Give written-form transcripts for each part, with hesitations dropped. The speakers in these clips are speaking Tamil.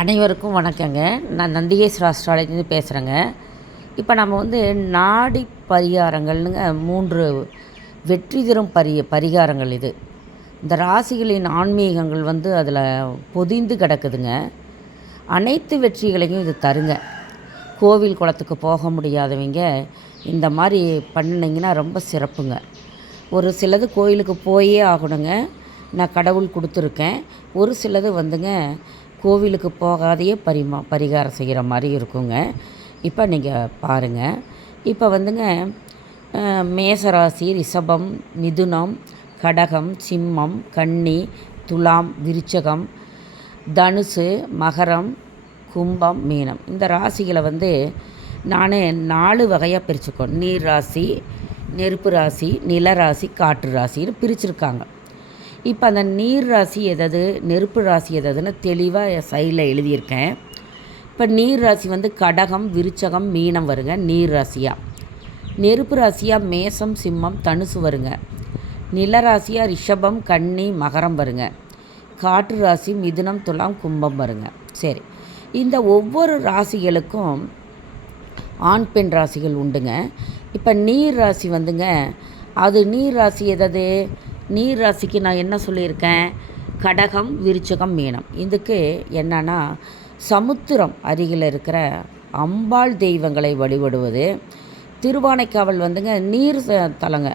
அனைவருக்கும் வணக்கங்க. நான் நந்திகேஸ்வர அஸ்ட்ராலஜிலேருந்து பேசுகிறேங்க. இப்போ நம்ம நாடி பரிகாரங்கள்னுங்க 3 வெற்றி தரும் பரிகாரங்கள் இது. இந்த ராசிகளின் ஆன்மீகங்கள் அதில் பொதிந்து கிடக்குதுங்க. அனைத்து வெற்றிகளையும் இது தருங்க. கோவில் குளத்துக்கு போக முடியாதவங்க இந்த மாதிரி பண்ணினீங்கன்னா ரொம்ப சிறப்புங்க. ஒரு சிலது கோயிலுக்கு போயே ஆகணுங்க. நான் கடவுள் கொடுத்துருக்கேன். ஒரு சிலது கோவிலுக்கு போகாதையே பரிகாரம் செய்கிற மாதிரி இருக்குங்க. இப்போ நீங்கள் பாருங்கள். இப்போ மேசராசி, ரிஷபம், மிதுனம், கடகம், சிம்மம், கன்னி, துலாம், விருச்சகம், தனுசு, மகரம், கும்பம், மீனம் இந்த ராசிகளை நான் 4 வகையாக பிரிச்சுக்கோம். நீர் ராசி, நெருப்பு ராசி, நில ராசி, காற்று ராசின்னு பிரிச்சுருக்காங்க. இப்போ அந்த நீர் ராசி எதாவது, நெருப்பு ராசி எதாவதுன்னு தெளிவாக சைடில் எழுதியிருக்கேன். இப்போ நீர் ராசி கடகம், விருச்சகம், மீனம் வருங்க நீர் ராசியாக. நெருப்பு ராசியாக மேசம், சிம்மம், தனுசு வருங்க. நில ராசியாக ரிஷபம், கன்னி, மகரம் வருங்க. காற்று ராசி மிதுனம், துலாம், கும்பம் வருங்க. சரி, இந்த ஒவ்வொரு ராசிகளுக்கும் ஆண் பெண் ராசிகள் உண்டுங்க. இப்போ நீர் ராசி அது நீர் ராசி எதாவது, நீர் ராசிக்கு நான் என்ன சொல்லியிருக்கேன், கடகம், விருச்சகம், மீனம். இதுக்கு என்னன்னா சமுத்திரம் அருகில் இருக்கிற அம்பாள் தெய்வங்களை வழிபடுவது. திருவானைக்காவல் நீர் தலங்க,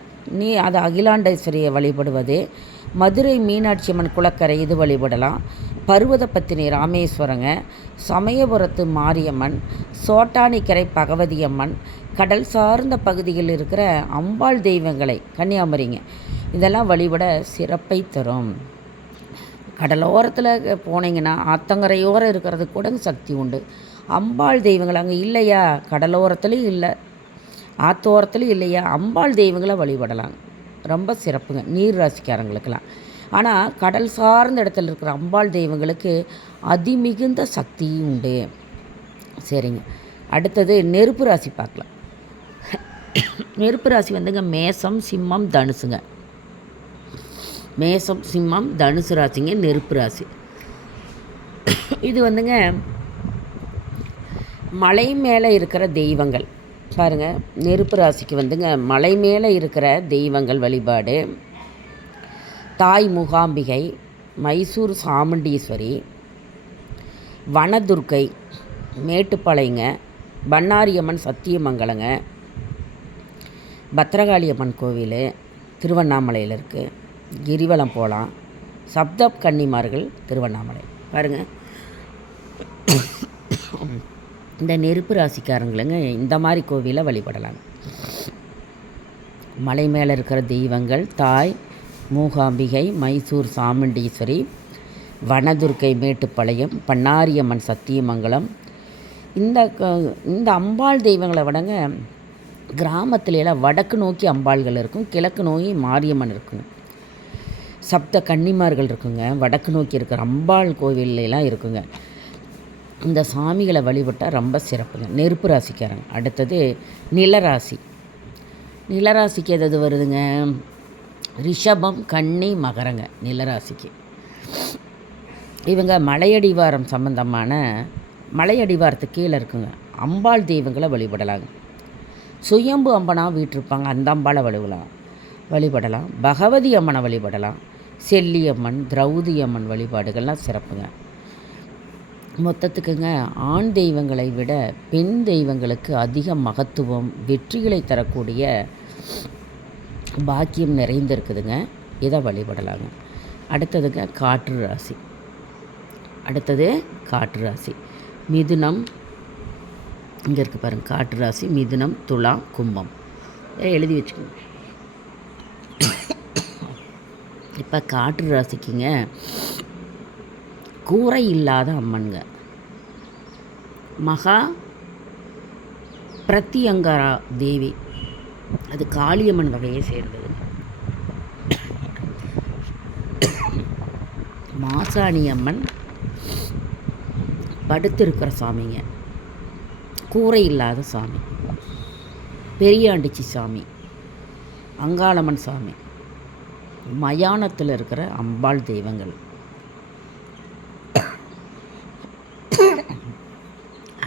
அது அகிலாண்டேஸ்வரியை வழிபடுவது. மதுரை மீனாட்சி அம்மன் குளக்கரை இது வழிபடலாம். பருவதப்பத்தினி ராமேஸ்வரங்க, சமயபுரத்து மாரியம்மன், சோட்டானிக்கரை பகவதி அம்மன், கடல் சார்ந்த பகுதிகளில் இருக்கிற அம்பாள் தெய்வங்களை கன்னியாகுமரிங்க இதெல்லாம் வழிபட சிறப்பை தரும். கடலோரத்தில் போனீங்கன்னா ஆத்தங்கரையோரம் இருக்கிறது கூட சக்தி உண்டு. அம்பாள் தெய்வங்கள் அங்கே இல்லையா, கடலோரத்துலேயும் இல்லை, ஆத்தோரத்துலையும் இல்லையா, அம்பாள் தெய்வங்களை வழிபடலாம். ரொம்ப சிறப்புங்க நீர் ராசிக்காரங்களுக்கெல்லாம். ஆனால் கடல் சார்ந்த இடத்துல இருக்கிற அம்பாள் தெய்வங்களுக்கு அதிமிகுந்த சக்தியும் உண்டு. சரிங்க, அடுத்தது நெருப்பு ராசி பார்க்கலாம். நெருப்பு ராசி மேசம், சிம்மம், தனுசுங்க. மேசம், சிம்மம், தனுசு ராசிங்க நெருப்பு ராசி. இது மலை மேலே இருக்கிற தெய்வங்கள் பாருங்கள். நெருப்பு ராசிக்கு மலை மேலே இருக்கிற தெய்வங்கள் வழிபாடு. தாய் மூகாம்பிகை, மைசூர் சாமுண்டீஸ்வரி, வனதுர்க்கை, மேட்டுப்பாளையங்க, பண்ணாரியம்மன் சத்தியமங்கலங்க, பத்திரகாளியம்மன் கோவில் திருவண்ணாமலையில் இருக்குது. கிரிவலம் போகலாம். சப்த கன்னிமார்கள் திருவண்ணாமலை பாருங்கள். இந்த நெருப்பு ராசிக்காரங்களுங்க இந்த மாதிரி கோவிலை வழிபடலாம். மலை மேலே இருக்கிற தெய்வங்கள் தாய் மூகாம்பிகை, மைசூர் சாமுண்டீஸ்வரி, வனதுர்க்கை, மேட்டுப்பாளையம், பண்ணாரியம்மன் சத்தியமங்கலம். இந்த அம்பாள் தெய்வங்களை கிராமத்துலலாம் வடக்கு நோக்கி அம்பாள்கள் இருக்கும், கிழக்கு நோக்கி மாரியம்மன் இருக்குங்க. சப்த கன்னிமார்கள் இருக்குங்க. வடக்கு நோக்கி இருக்கிற அம்பாள் கோவிலெலாம் இருக்குங்க. இந்த சாமிகளை வழிபட்டால் ரொம்ப சிறப்புங்க நெருப்பு ராசிக்காரங்க. அடுத்தது நிலராசி. நிலராசிக்கு எதாவது வருதுங்க, ரிஷபம், கன்னி, மகரங்க நிலராசிக்கு. இவங்க மலையடிவாரம் சம்பந்தமான மலையடிவாரத்துக்கு கீழே இருக்குங்க அம்பாள் தெய்வங்களை வழிபடலாங்க. சுயம்பு அம்மனாக வீட்டிருப்பாங்க, அந்த அம்பாளை வழிபடலாம். பகவதி அம்மனை வழிபடலாம். செல்லியம்மன், திரௌதி அம்மன் வழிபாடுகள்லாம் சிறப்புங்க. மொத்தத்துக்குங்க ஆண் தெய்வங்களை விட பெண் தெய்வங்களுக்கு அதிக மகத்துவம், வெற்றிகளை தரக்கூடிய பாக்கியம் நிறைந்திருக்குதுங்க. இதை வழிபடலாங்க. அடுத்ததுங்க காற்று ராசி. காற்று ராசி மிதுனம், இங்கே இருக்குது பாருங்கள். காற்று ராசி மிதுனம், துலாம், கும்பம் எழுதி வச்சுக்கோங்க. இப்போ காற்று ராசிக்குங்க கூரை இல்லாத அம்மன்க மகா பிரத்தியங்கரா தேவி, அது காளியம்மன் வகையை சேர்ந்தது. மாசாணி அம்மன் படுத்திருக்கிற சாமிங்க, கூரை இல்லாத சாமி. பெரியாண்டிச்சி சாமி, அங்காளம்மன் சாமி, மயானத்தில் இருக்கிற அம்பாள் தெய்வங்கள்.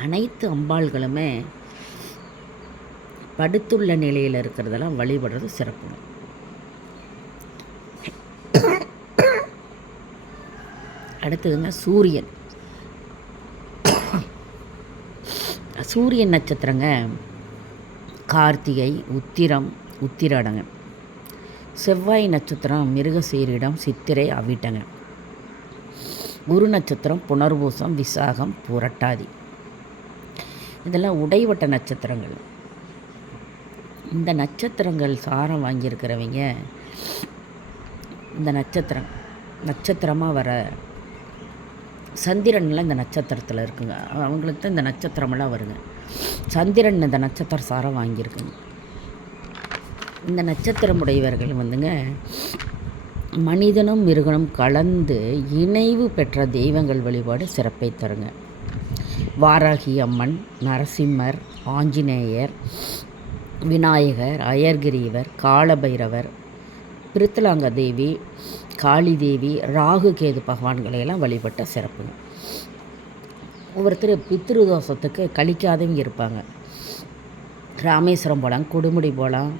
அனைத்து அம்பாள்களுமே படுத்துள்ள நிலையில் இருக்கிறதெல்லாம் வழிபடுறது சிறப்பு. அடுத்ததுங்க சூரியன். சூரியன் நட்சத்திரங்க கார்த்திகை, உத்திரம், உத்திராடங்க. செவ்வாய் நட்சத்திரம் மிருகசீரிடம், சித்திரை, அவிட்டங்க. குரு நட்சத்திரம் புனர்பூசம், விசாகம், புரட்டாதி. இதெல்லாம் உடைவட்ட நட்சத்திரங்கள். இந்த நட்சத்திரங்கள் சாரம் வாங்கியிருக்கிறவங்க இந்த நட்சத்திரமாக வர சந்திரன்லாம் இந்த நட்சத்திரத்தில் இருக்குங்க. அவங்களுக்கு தான் இந்த நட்சத்திரமெல்லாம் வருங்க. சந்திரன் இந்த நட்சத்திர சாரம் வாங்கியிருக்குங்க. இந்த நட்சத்திரம் உடையவர்கள் வந்துங்க மனிதனும் மிருகனும் கலந்து இணைவு பெற்ற தெய்வங்கள் வழிபாடு சிறப்பை தருங்க. வாராகி அம்மன், நரசிம்மர், ஆஞ்சநேயர், விநாயகர், அயர்கிரீவர், காலபைரவர், பிரித்தலாங்க தேவி, காளி தேவி, ராகு கேது பகவான்களையெல்லாம் வழிபட்ட சிறப்புங்க. ஒவ்வொருத்தர் பித்ருதோஷத்துக்கு கழிக்காதவங்க இருப்பாங்க. ராமேஸ்வரம் போகலாம், கொடுமுடி போகலாம்,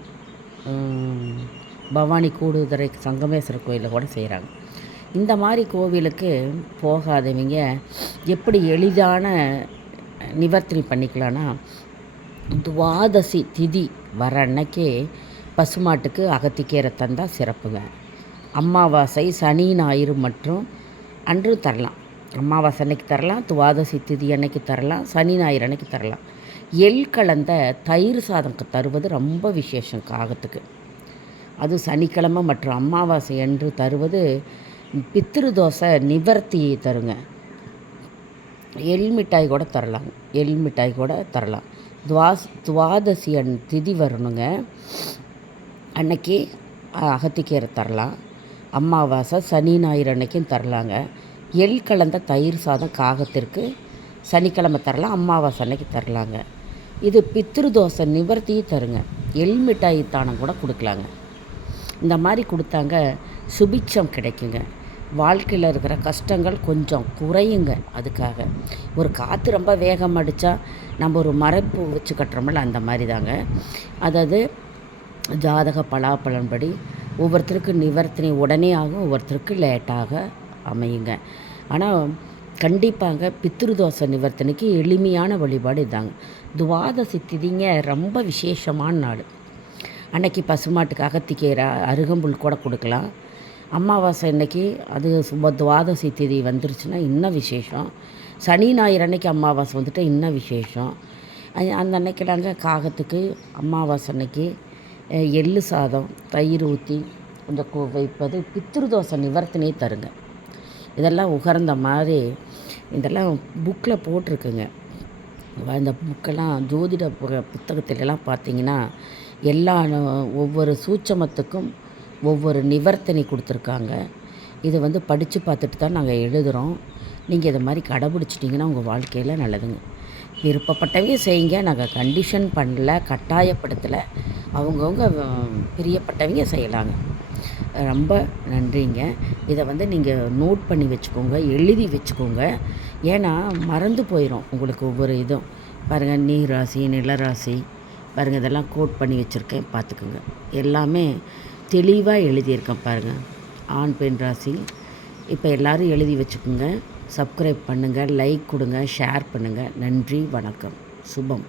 பவானி கூடுதுறை சங்கமேஸ்வரர் கோயிலில் கூட செய்கிறாங்க. இந்த மாதிரி கோவிலுக்கு போகாதவங்க எப்படி எளிதான நிவர்த்தனை பண்ணிக்கலான்னா, துவாதசி திதி வர அன்னைக்கே பசுமாட்டுக்கு அகத்திக்கீரை தந்தால் சிறப்புங்க. அமாவாசை, சனி, ஞாயிறு மற்றும் அன்று தரலாம். அமாவாசை அன்னைக்கு தரலாம், துவாதசி திதி அன்னைக்கு தரலாம், சனி ஞாயிறு அன்னைக்கு தரலாம். எள் கலந்த தயிர் சாதம் தருவது ரொம்ப விசேஷம் காகத்துக்கு. அது சனிக்கிழமை மற்றும் அமாவாசை அன்று தருவது பித்ருதோஷ நிவர்த்தி தருங்க. எள் மிட்டாய் கூட தரலாம். துவாதசி திதி வரணுங்க, அன்னைக்கு அகத்திக்கீரை தரலாம். அமாவாசை, சனி ஞாயிறு அன்னைக்கும் தரலாங்க. எள் கலந்த தயிர் சாதம் காகத்திற்கு சனிக்கிழமை தரலாம், அமாவாசை அன்னைக்கு தரலாங்க. இது பித்ருதோஷ நிவர்த்தியும் தருங்க. எள் மிட்டாய் தானம் கூட கொடுக்கலாங்க. இந்த மாதிரி கொடுத்தாங்க சுபிட்சம் கிடைக்குங்க. வாழ்க்கையில் இருக்கிற கஷ்டங்கள் கொஞ்சம் குறையுங்க. அதுக்காக ஒரு காற்று ரொம்ப வேகம் அடித்தா நம்ம ஒரு மறைப்பு வச்சு கட்டுறோமில்ல, அந்த மாதிரி தாங்க. அதாவது ஜாதக பலாப்பலன்படி ஒவ்வொருத்தருக்கு நிவர்த்தனை உடனே ஆகும், ஒவ்வொருத்தருக்கு லேட்டாக அமையுங்க. ஆனால் கண்டிப்பாங்க பித்ருதோஷ நிவர்த்தனைக்கு எளிமையான வழிபாடு இதாங்க. துவாதசி திதிங்க ரொம்ப விசேஷமான நாள். அன்னைக்கு பசுமாட்டுக்கு அகத்திக்கீரை, அருகம்புல் கூட கொடுக்கலாம். அமாவாசை அன்னைக்கு அது துவாதசி திதி வந்துருச்சுன்னா இன்னும் விசேஷம். சனி ஞாயிறு அன்னைக்கு அமாவாசை வந்துட்டு இன்னும் விசேஷம். அந்த அன்னைக்கு நாங்கள் காகத்துக்கு அமாவாசை அன்னைக்கு எள்ளு சாதம், தயிர் ஊற்றி கொஞ்சம் வைப்பது பித்ருதோஷ நிவர்த்தனையே தருங்க. இதெல்லாம் உகர்ந்த மாதிரி இதெல்லாம் புக்கில் போட்டிருக்குங்க. இந்த புக்கெல்லாம் ஜோதிட புத்தகத்திலலாம் பார்த்திங்கன்னா எல்லா ஒவ்வொரு சூட்சமத்துக்கும் ஒவ்வொரு நிவர்த்தனை கொடுத்துருக்காங்க. இது படித்து பார்த்துட்டு தான் நாங்கள் எழுதுகிறோம். நீங்கள் இதை மாதிரி கடைபிடிச்சிட்டிங்கன்னா உங்கள் வாழ்க்கையில் நல்லதுங்க. விருப்பப்பட்டவங்க செய்யுங்க, நாங்கள் கண்டிஷன் பண்ணல, கட்டாயப்படுத்தலை. அவங்கவுங்க பிரியப்பட்டவங்க செய்யலாங்க. ரொம்ப நன்றிங்க. இதை நீங்கள் நோட் பண்ணி வச்சுக்கோங்க, எழுதி வச்சுக்கோங்க. ஏன்னா மறந்து போயிடும் உங்களுக்கு ஒவ்வொரு இதுவும். பாருங்கள், நீர் ராசி, நிலராசி பாருங்கள், இதெல்லாம் கோட் பண்ணி வச்சுருக்கேன், பார்த்துக்குங்க. எல்லாமே தெளிவாக எழுதியிருக்கேன் பாருங்கள். ஆண் பெண் ராசி இப்போ எல்லோரும் எழுதி வச்சுக்கோங்க. சப்ஸ்கிரைப் பண்ணுங்கள், லைக் கொடுங்க, ஷேர் பண்ணுங்கள். நன்றி, வணக்கம், சுபம்.